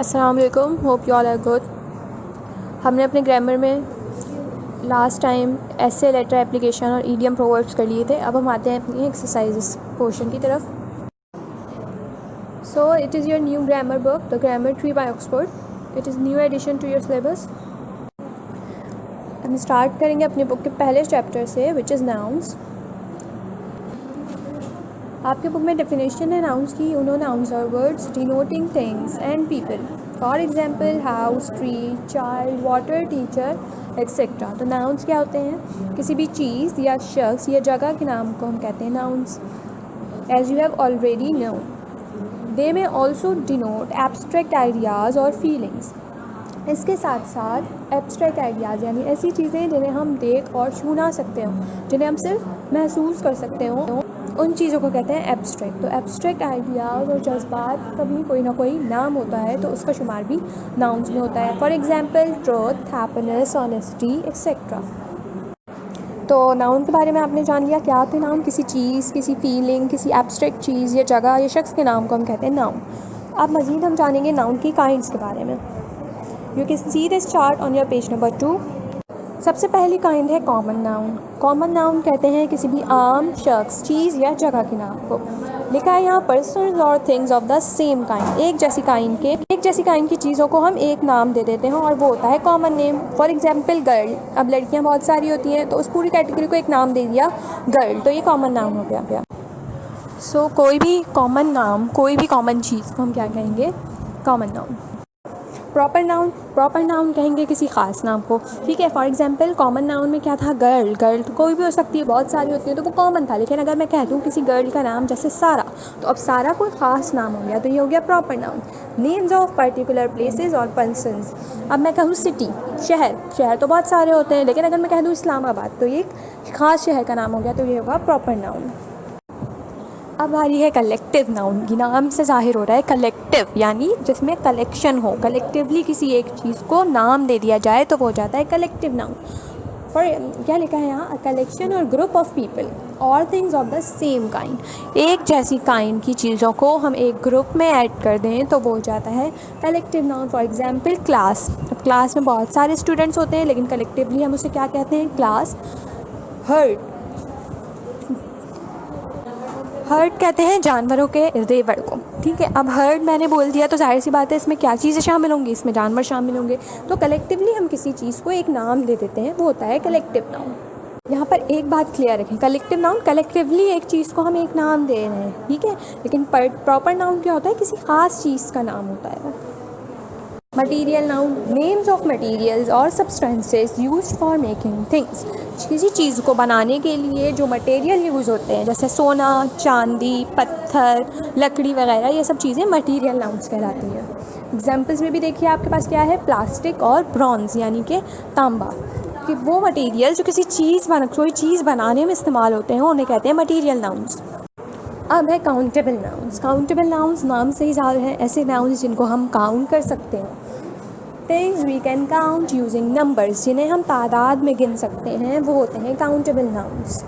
अस्सलाम वालेकुम, hope you all are good. हमने अपने ग्रामर में लास्ट टाइम ऐसे लेटर एप्लीकेशन और ईडियम प्रोवर्ब्स कर लिए थे। अब हम आते हैं अपनी एक्सरसाइजेस पोर्शन की तरफ। So it is your new grammar book, the grammar tree by Oxford. It is new edition to your syllabus. हम स्टार्ट करेंगे अपनी बुक के पहले चैप्टर से, विच इज़ नाउन्स। आपके बुक में डेफिनेशन है नाउन्स की। Nouns are words denoting things and people. For example house, tree, child, water, teacher, etcetera. तो नाउन्स क्या होते हैं? किसी भी चीज़ या शख्स या जगह के नाम को हम कहते हैं nouns. As you have already known, they may also denote abstract ideas और फीलिंग्स। इसके साथ साथ एब्स्ट्रैक्ट आइडियाज़ यानी ऐसी चीज़ें जिन्हें हम देख और छू ना सकते हो, जिन्हें हम सिर्फ महसूस कर सकते हो, उन चीज़ों को कहते हैं एब्स्ट्रैक्ट। तो एब्स्ट्रैक्ट आइडियाज़ और जज्बात का भी कोई ना कोई नाम होता है, तो उसका शुमार भी नाउन्स में होता है। For example truth, happiness, honesty, etcetera. तो नाउन के बारे में आपने जान लिया क्या होते हैं नाउन। किसी चीज़, किसी फीलिंग, किसी एब्स्ट्रैक्ट चीज़ या जगह या शख्स के नाम को हम कहते हैं नाउन। अब मज़ीद हम जानेंगे नाउन की काइंड्स के बारे में। You can see this chart on your page number 2। सबसे पहली काइंड है कॉमन नाउन। कॉमन नाउन कहते हैं किसी भी आम शख्स, चीज़ या जगह के नाम को। लिखा है यहाँ पर्सन्स और things of the same kind. एक जैसी काइंड की चीज़ों को हम एक नाम दे देते हैं और वो होता है common name. For example girl. अब लड़कियाँ बहुत सारी होती हैं, तो उस पूरी कैटेगरी को एक नाम दे दिया गर्ल, तो ये कॉमन नाउन हो गया। सो कोई भी कॉमन नाम, कोई भी कॉमन चीज़ को हम क्या कहेंगे? Common noun. प्रॉपर नाउन कहेंगे किसी ख़ास नाम को। ठीक है, फॉर एग्जांपल कॉमन नाउन में क्या था? गर्ल तो कोई भी हो सकती है, बहुत सारी होती है, तो वो कॉमन था। लेकिन अगर मैं कह दूँ किसी गर्ल का नाम जैसे सारा, तो अब सारा कोई ख़ास नाम हो गया, तो ये हो गया proper noun. Names of particular places और पर्सन्स। अब मैं कहूँ सिटी, शहर तो बहुत सारे होते हैं, लेकिन अगर मैं कह दूँ इस्लामाबाद, तो ये एक ख़ास शहर का नाम हो गया, तो ये होगा प्रॉपर नाउन। अब आ रही है कलेक्टिव नाउन की। नाम से जाहिर हो रहा है कलेक्टिव, यानी जिसमें कलेक्शन हो, कलेक्टिवली किसी एक चीज़ को नाम दे दिया जाए तो वो हो जाता है कलेक्टिव नाउन। फॉर क्या लिखा है यहाँ? अ कलेक्शन और ग्रुप ऑफ पीपल और things of the same kind. एक जैसी काइंड की चीज़ों को हम एक ग्रुप में ऐड कर दें तो वो हो जाता है collective noun. For example class. अब क्लास में बहुत सारे स्टूडेंट्स होते हैं, लेकिन कलेक्टिवली हम उसे क्या कहते हैं? क्लास। हर्ड कहते हैं जानवरों के रेवड़ को। ठीक है, अब हर्ड मैंने बोल दिया तो जाहिर सी बात है इसमें क्या चीज़ें शामिल होंगी? इसमें जानवर शामिल होंगे। तो कलेक्टिवली हम किसी चीज़ को एक नाम दे देते हैं, वो होता है कलेक्टिव नाउन। यहाँ पर एक बात क्लियर रखें, कलेक्टिव नाउन कलेक्टिवली एक चीज़ को हम एक नाम दे रहे हैं, ठीक है। लेकिन प्रॉपर नाउन क्या होता है? किसी ख़ास चीज़ का नाम होता है। Material noun. Names of materials और substances used for making things. किसी चीज़ को बनाने के लिए जो मटेरियल यूज़ होते हैं, जैसे सोना, चांदी, पत्थर, लकड़ी वगैरह, ये सब चीज़ें मटीरियल नाउन्स कहलाती हैं। एग्जाम्पल्स में भी देखिए आपके पास क्या है? प्लास्टिक और ब्रॉन्ज़ यानी कि तांबा। कि वो मटेरियल जो कोई चीज़ बनाने में इस्तेमाल होते हैं, उन्हें कहते हैं मटीरियल नाउन्स। अब है काउंटेबल नाउन्स। काउंटेबल नाउन्स नाम से ही ज़ाहिर है ऐसे नाउन्स जिनको हम काउंट कर सकते हैं। Things we can count using numbers, जिन्हें हम तादाद में गिन सकते हैं, वो होते हैं काउंटेबल नाउन्स।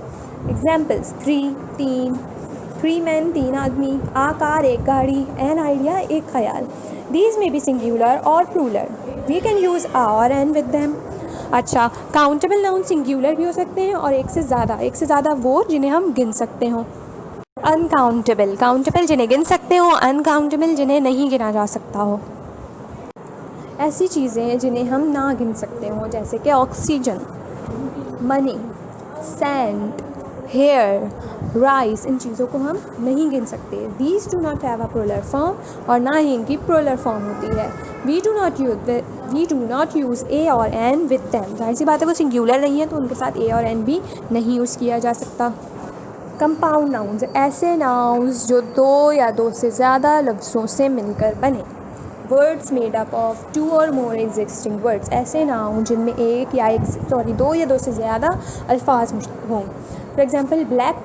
एग्जाम्पल्स: 3 मैन 3 आदमी, आकार एक गाड़ी, एन आइडिया एक ख्याल। दीज में बी सिंगुलर और प्लूरल, वी कैन यूज़ आ और एन विद दैम। अच्छा, काउंटेबल नाउन सिंगुलर भी हो सकते हैं और एक से ज़्यादा वो जिन्हें हम गिन सकते हों। अनकाउंटेबल, काउंटेबल जिन्हें गिन सकते हो, अनकाउंटेबल जिन्हें नहीं गिना जा सकता हो। ऐसी चीज़ें जिन्हें हम ना गिन सकते हो, जैसे कि oxygen, money, sand, hair, rice, इन चीज़ों को हम नहीं गिन सकते। These do not have a plural form, और ना ही इनकी प्लूरल फॉर्म होती है। We do not use a और एन विद दैम। जाहिर सी बात है वो सिंगुलर नहीं है, तो उनके साथ ए और एन भी नहीं यूज़ किया जा सकता। कंपाउंड नाउन्स, ऐसे नाउन्स जो 2 या 2 से ज़्यादा लफ्ज़ों से मिलकर बने। वर्ड्स मेड अप ऑफ 2 और मोर एग्जिस्टिंग वर्ड्स, ऐसे नाउन जिनमें 2 या 2 से ज़्यादा अल्फाज हों। For example black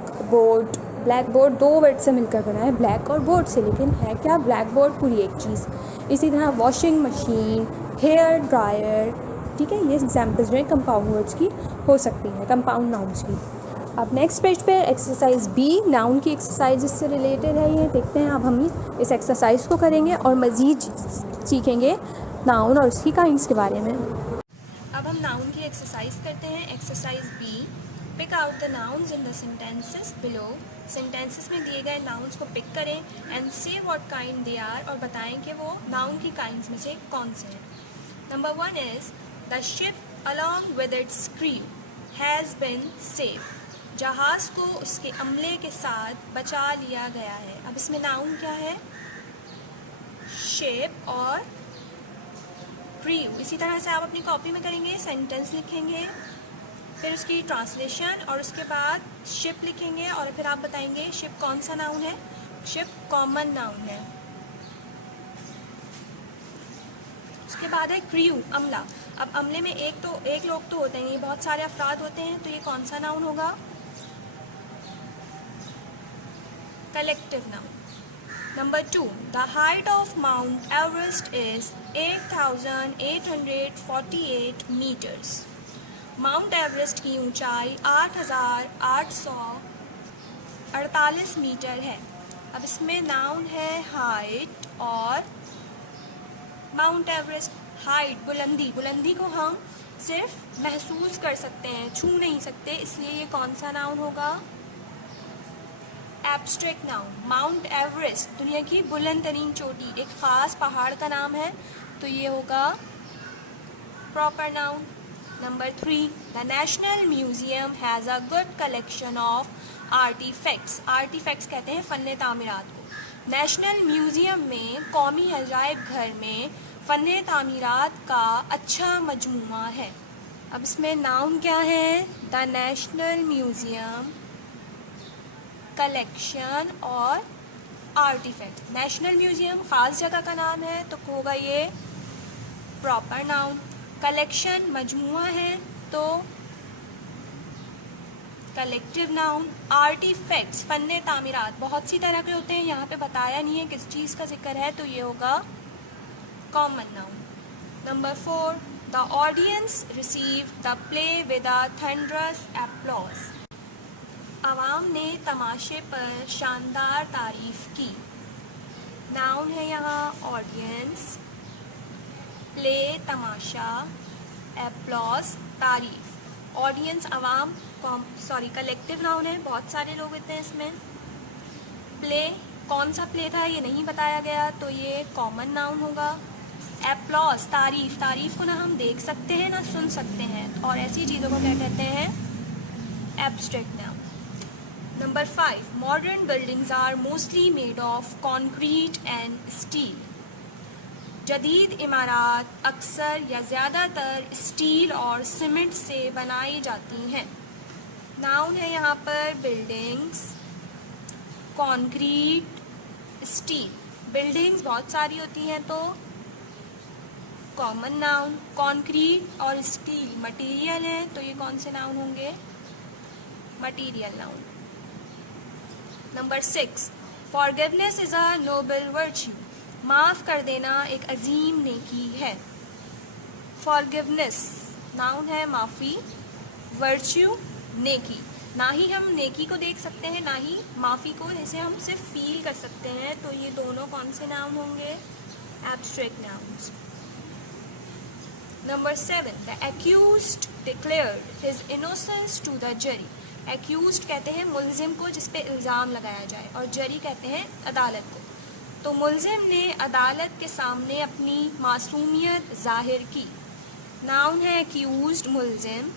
board 2 word से मिलकर बना है, ब्लैक और बोर्ड से, लेकिन है क्या? ब्लैक बोर्ड पूरी एक चीज़। इसी तरह वॉशिंग मशीन, हेयर ड्रायर, ठीक है, ये एग्जाम्पल्स जो है कंपाउंड वर्ड्स की हो सकती हैं, कंपाउंड नाउन्स की। अब नेक्स्ट पेज पे एक्सरसाइज बी, नाउन की एक्सरसाइज इससे रिलेटेड है, ये देखते हैं। अब हम इस एक्सरसाइज को करेंगे और मज़ीद सीखेंगे नाउन और उसकी काइंड्स के बारे में। अब हम नाउन की एक्सरसाइज करते हैं। Exercise B, pick out the nouns in the sentences below. Sentences में दिए गए नाउन्स को पिक करें एंड से व्हाट काइंड दे आर, और बताएं कि वो नाउन की काइंड्स में से कौन से हैं। Number 1 is the ship along with its crew has been saved. जहाज़ को उसके अमले के साथ बचा लिया गया है। अब इसमें नाउन क्या है? शिप और क्रू। इसी तरह से आप अपनी कॉपी में करेंगे, सेंटेंस लिखेंगे, फिर उसकी ट्रांसलेशन, और उसके बाद शिप लिखेंगे, और फिर आप बताएंगे शिप कौन सा नाउन है। शिप कॉमन नाउन है। उसके बाद है क्रू, अमला। अब अमले में एक लोग तो होते हैं, बहुत सारे अफराद होते हैं, तो ये कौन सा नाउन होगा? Collective noun. Number 2, the height of Mount Everest is 8,848 meters. Mount Everest की ऊंचाई 8,848 मीटर है। अब इसमें नाउन है हाइट और माउंट एवरेस्ट। हाइट बुलंदी, बुलंदी को हम सिर्फ महसूस कर सकते हैं, छू नहीं सकते, इसलिए ये कौन सा नाउन होगा? Abstract noun. माउंट एवरेस्ट दुनिया की बुलंद तरीन चोटी, एक ख़ास पहाड़ का नाम है, तो ये होगा proper noun. Number 3, the national museum has a good collection of artefacts. Artefacts कहते हैं फ़न तामीरात को। नेशनल म्यूजियम में, कौमी अजायब घर में फ़न तामीरात का अच्छा मजमूआ है। अब इसमें नाउन क्या है? द नेशनल म्यूजियम, कलेक्शन और आर्टिफैक्ट। नेशनल म्यूजियम ख़ास जगह का नाम है, तो होगा ये प्रॉपर नाउन। कलेक्शन मजमुआ है, तो कलेक्टिव नाउन। आर्टिफैक्ट्स फ़न तामीरात बहुत सी तरह के होते हैं, यहाँ पे बताया नहीं है किस चीज़ का जिक्र है, तो ये होगा common noun. Number 4, the audience receive the play with a thunderous applause. आवाम ने तमाशे पर शानदार तारीफ़ की। नाउन है यहाँ ऑडियंस, प्ले तमाशा, एप्लॉज तारीफ़। ऑडियंस आवाम, कलेक्टिव नाउन है, बहुत सारे लोग होते हैं इसमें। प्ले, कौन सा प्ले था ये नहीं बताया गया, तो ये कॉमन नाउन होगा। एप्लॉज तारीफ़, तारीफ़ को ना हम देख सकते हैं ना सुन सकते हैं, और ऐसी चीज़ों को क्या कहते हैं? Abstract noun. Number 5, modern buildings are mostly made of concrete and steel. जदीद इमारत अक्सर या ज़्यादातर स्टील और सीमेंट से बनाई जाती हैं। नाउन है यहाँ पर बिल्डिंग्स, कॉन्क्रीट, स्टील। बिल्डिंग्स बहुत सारी होती हैं, तो कॉमन नाउन। कॉन्क्रीट और स्टील मटेरियल है, तो ये कौन से नाउन होंगे? Material noun. Number 6, forgiveness is a Nobel virtue. माफ़ कर देना एक अजीम नेकी है। फॉरगिवनेस नाउन है माफ़ी, वर्च्यू नेकी। ना ही हम नेकी को देख सकते हैं, ना ही माफ़ी को, जैसे हम सिर्फ फील कर सकते हैं, तो ये दोनों कौन से नाउन होंगे? Abstract nouns. Number 7, the accused declared his innocence to the jury. Accused कहते हैं मुलजिम को जिस पे इल्ज़ाम लगाया जाए, और जरी कहते हैं अदालत को। तो मुलजिम ने अदालत के सामने अपनी मासूमियत ज़ाहिर की। नाउन है एक्यूज्ड मुलजिम,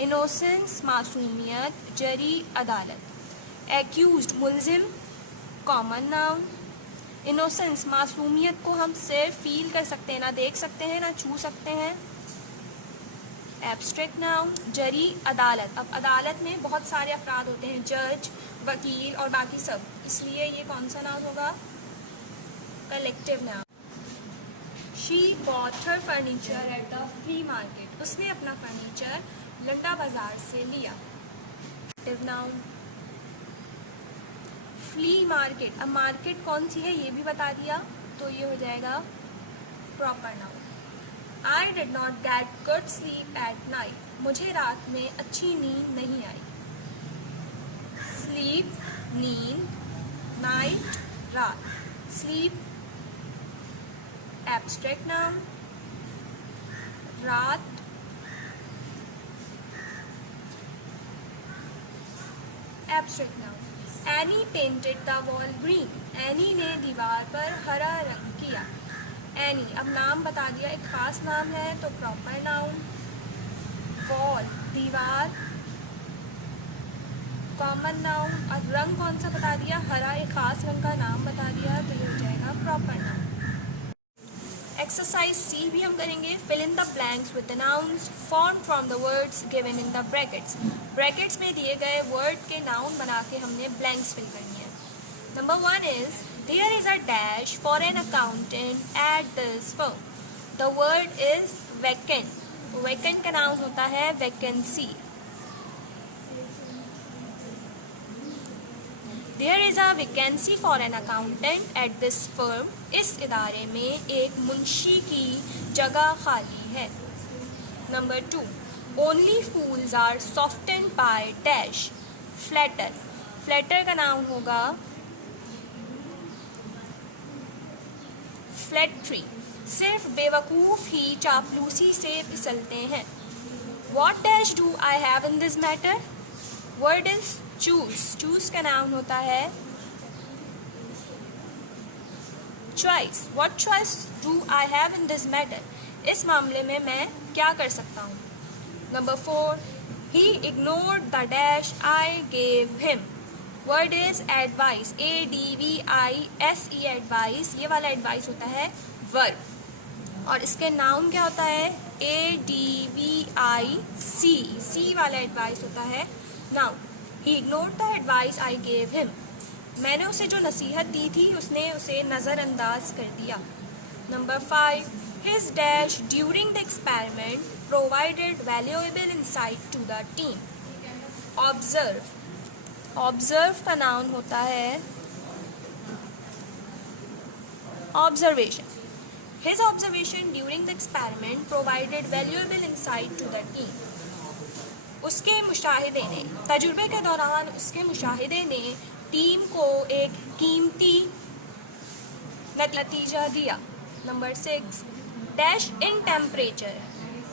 इनोसेंस मासूमियत, जरी अदालत। एक्यूज्ड मुलजिम कॉमन नाउन। इनोसेंस मासूमियत को हम सिर्फ फील कर सकते हैं, ना देख सकते हैं ना छू सकते हैं, एब्स्ट्रैक्ट नाउन। जरी अदालत, अब अदालत में बहुत सारे अफराद होते हैं, जज, वकील और बाकी सब, इसलिए ये कौन सा नाउन होगा? Collective noun. She bought her furniture at the flea market. उसने अपना फर्नीचर लंडा बाजार से लिया। Collective noun. फ्ली मार्केट, अब मार्केट कौन सी है ये भी बता दिया, तो ये हो जाएगा proper noun. I did not get good sleep at night. मुझे रात में अच्छी नींद नहीं आई। Sleep नींद, night रात, sleep एब्स्ट्रैक्ट नाउन, रात, abstract noun. Any painted the wall green, any ने दीवार पर हरा रंग किया। एनी, अब नाम बता दिया, एक खास नाम है तो प्रॉपर नाउन। वॉल, दीवार, कॉमन नाउन। और रंग कौन सा बता दिया, हरा, एक खास रंग का नाम बता दिया तो ये हो जाएगा प्रॉपर नाउन। एक्सरसाइज सी भी हम करेंगे। Fill in the blanks with the nouns form from the words given in the brackets. Brackets में दिए गए वर्ड के नाउन बना के हमने ब्लैंक्स फिल करनी है। Number 1 is there is a dash for an accountant at this firm. The word is vacant. Vacant का नाउन होता है vacancy. There is a vacancy for an accountant at this firm. इस इदारे में एक मुंशी की जगह खाली है। Number 2, only fools are softened by dash, flatter. Flatter का नाउन होगा फ्लैटरी। सिर्फ बेवकूफ़ ही चापलूसी से फिसलते हैं। What dash do I have in this matter. Word is choose. Choose का नाउन होता है choice. What choice do I have in this matter. इस मामले में मैं क्या कर सकता हूँ। Number 4, he ignored the dash I gave him. Word is advice, ADVISE, advice. ये वाला एडवाइस होता है वर्ब और इसके नाउन क्या होता है, ADVIC। सी वाला एडवाइस होता है noun. He ignored the advice I gave him. मैंने उसे जो नसीहत दी थी उसने उसे नज़रअंदाज कर दिया। Number 5, his dash during the experiment provided valuable insight to the team. Observe. Observe का नाउन होता है observation. His observation during the experiment provided valuable insight to the team. उसके मुशाहिदे ने, तजुर्बे के दौरान उसके मुशाहिदे ने टीम को एक कीमती नतीजा दिया। Number 6, dash in temperature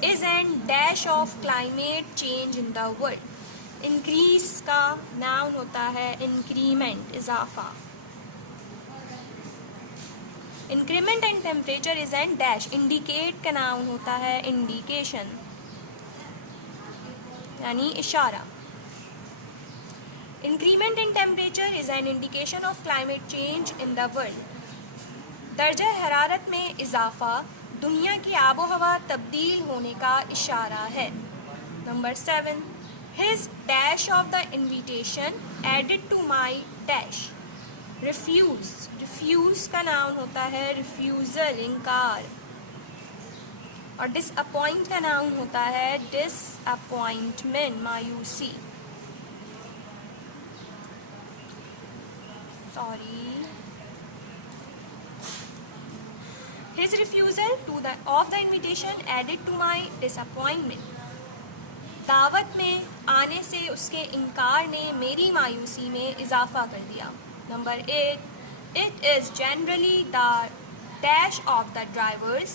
is an dash of climate change in the world. Increase का नाउन होता है इंक्रीमेंट, इजाफा। Increment in temperature is an dash. Indicate का नाउन होता है इंडिकेशन, यानी इशारा। Increment in temperature is an indication of climate change in the world. दर्जा हरारत में इजाफा दुनिया की आबो हवा तब्दील होने का इशारा है। Number 7, his dash of the invitation added to my dash. Refuse. Refuse का नाउन होता है रिफ्यूज़ल, इनकार। और डिसअपॉइंट का नाउन होता है डिसअपॉइंटमेंट, मायूसी। His refusal of the invitation added to my disappointment. दावत में आने से उसके इनकार ने मेरी मायूसी में इजाफा कर दिया। Number 8, it is generally the dash of the drivers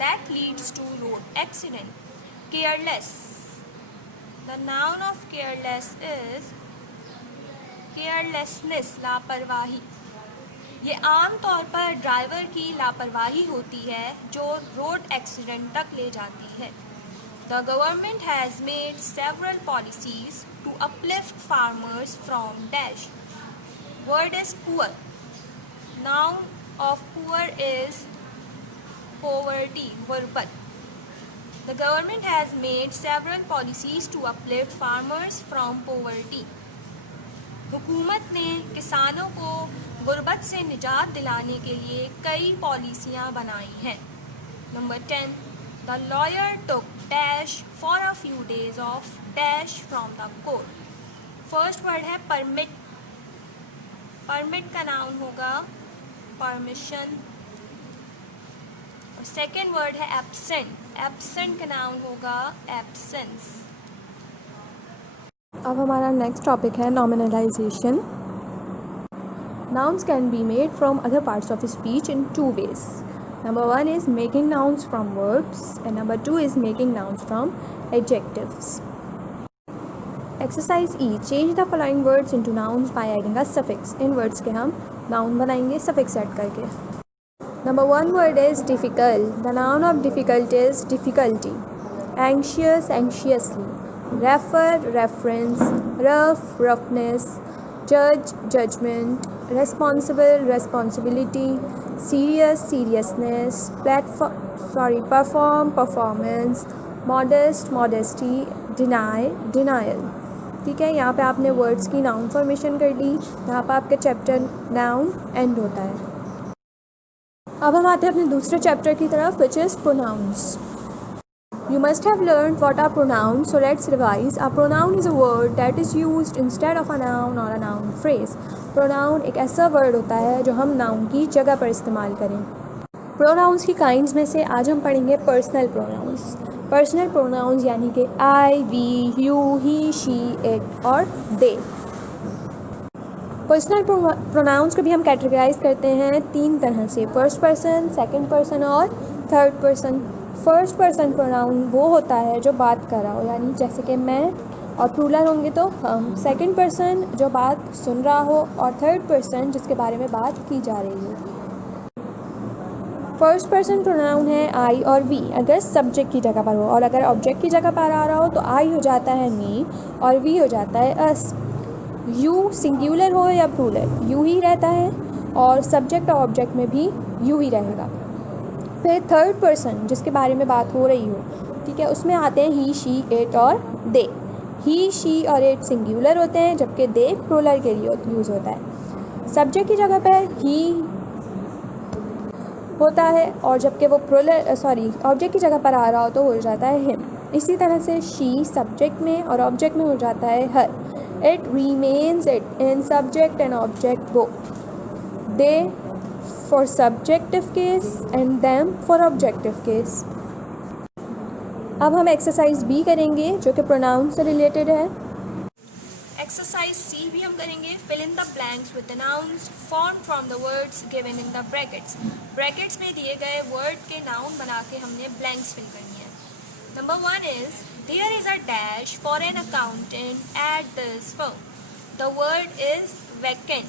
that leads to road accident. Careless. The noun of careless is carelessness, लापरवाही। ये आम तौर पर ड्राइवर की लापरवाही होती है जो रोड एक्सीडेंट तक ले जाती है। The government has made several policies to uplift farmers from dash. Word is poor. Noun of poor is poverty, गुर्बत। The government has made several policies to uplift farmers from poverty. हुकूमत ने किसानों को गुर्बत से निजात दिलाने के लिए कई पॉलिसियाँ बनाई हैं। Number 10, the lawyer took dash for a few days of dash from the court. First word है परमिट। परमिट का नाउन होगा परमिशन। और सेकेंड वर्ड है एब्सेंट। एब्सेंट का नाउन होगा एब्सेंस। अब हमारा नेक्स्ट टॉपिक है नॉमिनलाइजेशन। Nouns can be made from other parts of speech in two ways. Number 1 is making nouns from verbs and number 2 is making nouns from adjectives. Exercise E. Change the following words into nouns by adding a suffix. In words के हम noun बनाएंगे suffix add करके. Number 1 word is difficult. The noun of difficult is difficulty. Anxious, anxiously. Refer, reference. Rough, roughness. Judge, judgment. Responsible, responsibility. Serious, seriousness. Perform, performance. Modest, modesty. Deny, denial. ठीक है, यहाँ पे आपने words की noun formation कर ली. यहाँ पर आपका चैप्टर नाउन एंड होता है. अब हम आते हैं अपने दूसरे चैप्टर की तरफ, which is pronouns. You must have learned what are pronouns, so let's revise. A pronoun is a word that is used instead of a noun or a noun phrase. Pronoun एक ऐसा word होता है जो हम noun की जगह पर इस्तेमाल करें. प्रोनाउंस की काइंड्स में से आज हम पढ़ेंगे पर्सनल प्रोनाउंस. पर्सनल प्रोनाउंस यानी कि I, we, you, he, she, it और दे. पर्सनल प्रोनाउंस को भी हम कैटेगराइज करते हैं 3 तरह से, फर्स्ट पर्सन, सेकंड पर्सन और third person. First person pronoun वो होता है जो बात कर रहा हो, यानी जैसे कि मैं, और प्लूरल होंगे तो हम. सेकंड पर्सन जो बात सुन रहा हो और थर्ड पर्सन जिसके बारे में बात की जा रही हो. फर्स्ट पर्सन प्रोनाउन है आई और वी अगर सब्जेक्ट की जगह पर हो, और अगर ऑब्जेक्ट की जगह पर आ रहा हो तो आई हो जाता है मी और वी हो जाता है अस. यू सिंगुलर हो या प्लूरल यू ही रहता है, और सब्जेक्ट और ऑब्जेक्ट में भी यू ही रहेगा. फिर थर्ड पर्सन जिसके बारे में बात हो रही हो, ठीक है, उसमें आते हैं ही, शी, इट और दे. ही, शी और इट सिंगुलर होते हैं जबकि दे प्लूरल के लिए यूज़ होता है. सब्जेक्ट की जगह पर ही होता है, और जबकि वो ऑब्जेक्ट की जगह पर आ रहा हो तो हो जाता है हिम. इसी तरह से शी सब्जेक्ट में और ऑब्जेक्ट में हो जाता है her. It remains it in subject and object both. They for subjective case and them for objective case. अब हम एक्सरसाइज बी करेंगे जो कि प्रोनाउन से रिलेटेड है. एक्सरसाइज सी भी हम करेंगे. Fill in the blanks with the nouns form from the words given in the brackets. Brackets में दिए गए वर्ड के नाउन बना के हमने ब्लैंक्स फिल करनी है. Number 1 is there is a dash for an accountant at this firm. The word is vacant.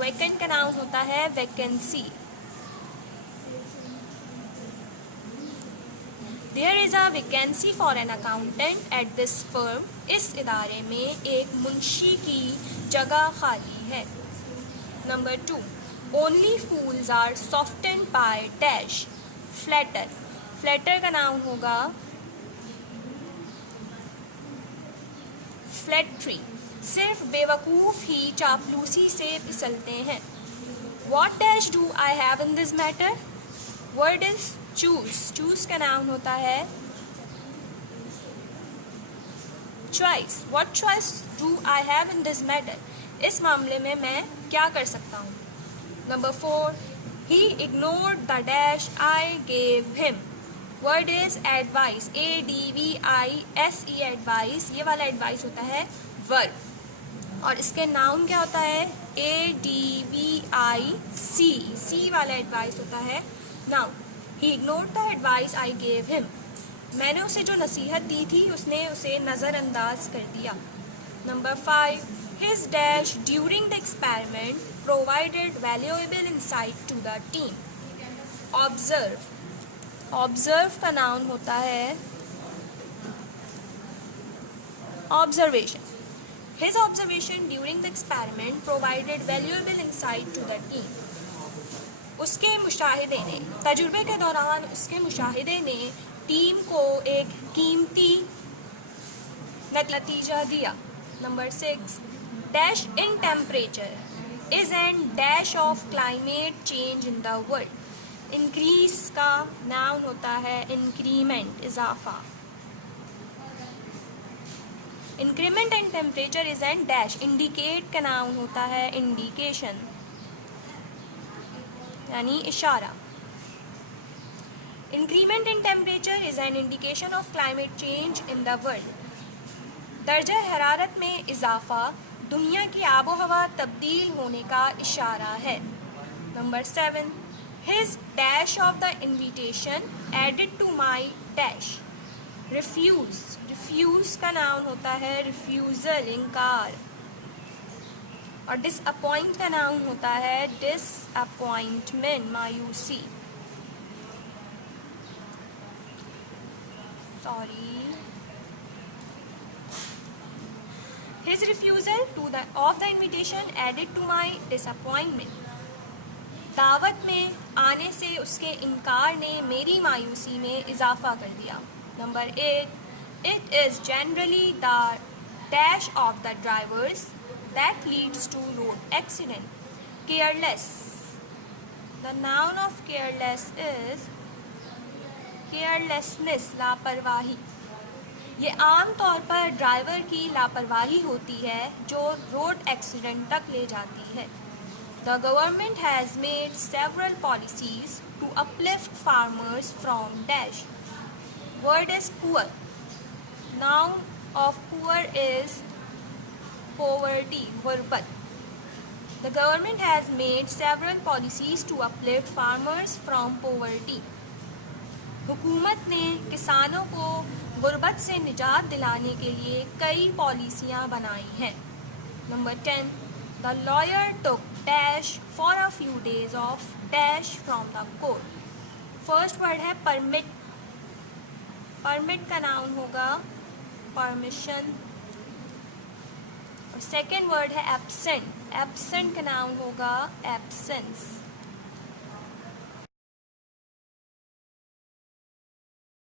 Vacant का नाउन होता है vacancy. There is a vacancy for an accountant at this firm. इस इदारे में एक मुंशी की जगह खाली है. Number 2 only fools are softened by dash. Flatter. Flatter का नाउन होगा फ्लैट्री. सिर्फ बेवकूफ़ ही चापलूसी से फिसलते हैं. What dash do I have in this matter. Word is choose. Choose का नाउन होता है choice. What choice do I have in this matter. इस मामले में मैं क्या कर सकता हूँ. Number 4 he ignored the dash I gave him. Word is advice. ADVICE advice. ये वाला एडवाइस होता है वर्ब, और इसके नाउन क्या होता है ADVIC. सी वाला एडवाइस होता है noun. He ignored the advice I gave him. मैंने उसे जो नसीहत दी थी उसने उसे नज़रअंदाज कर दिया. Number 5 his dash during the experiment provided valuable insight to the team. Observe. Observe का नाउन होता है observation. His observation during the experiment provided valuable insight to the team. उसके मुशाहिदे ने, तजुर्बे के दौरान उसके मुशाहिदे ने टीम को एक कीमती नतीजा दिया. Number 6 dash in temperature is an dash of climate change in the world. Increase का नाउन होता है इंक्रीमेंट, इजाफा. Increment in temperature is an dash. Indicate का नाउन होता है इंडिकेशन, यानी इशारा. Increment in temperature is an indication of climate change in the world. दर्जा हरारत में इजाफा दुनिया की आबो हवा तब्दील होने का इशारा है. Number 7 His dash of the invitation added to my dash. Refuse, refuse का नाउन होता है refusal, इनकार. और disappoint का नाउन होता है disappointment, मायूसी. His refusal of the invitation added to my disappointment. दावत में आने से उसके इनकार ने मेरी मायूसी में इजाफा कर दिया. Number 8. It is generally the dash of the drivers that leads to road accident. Careless. The noun of careless is carelessness, लापरवाही. ये आम तौर पर ड्राइवर की लापरवाही होती है जो रोड एक्सीडेंट तक ले जाती है. The government has made several policies to uplift farmers from dash. Word is poor. Noun of poor is poverty, गुर्बत. The government has made several policies to uplift farmers from poverty. हुकूमत ने किसानों को गुर्बत से निजात दिलाने के लिए कई पॉलिसियां बनाई हैं. Number 10. The lawyer took dash for a few days off dash from the court. First word है permit. Permit का नाउन होगा permission. और second word है absent. Absent का नाउन होगा absence.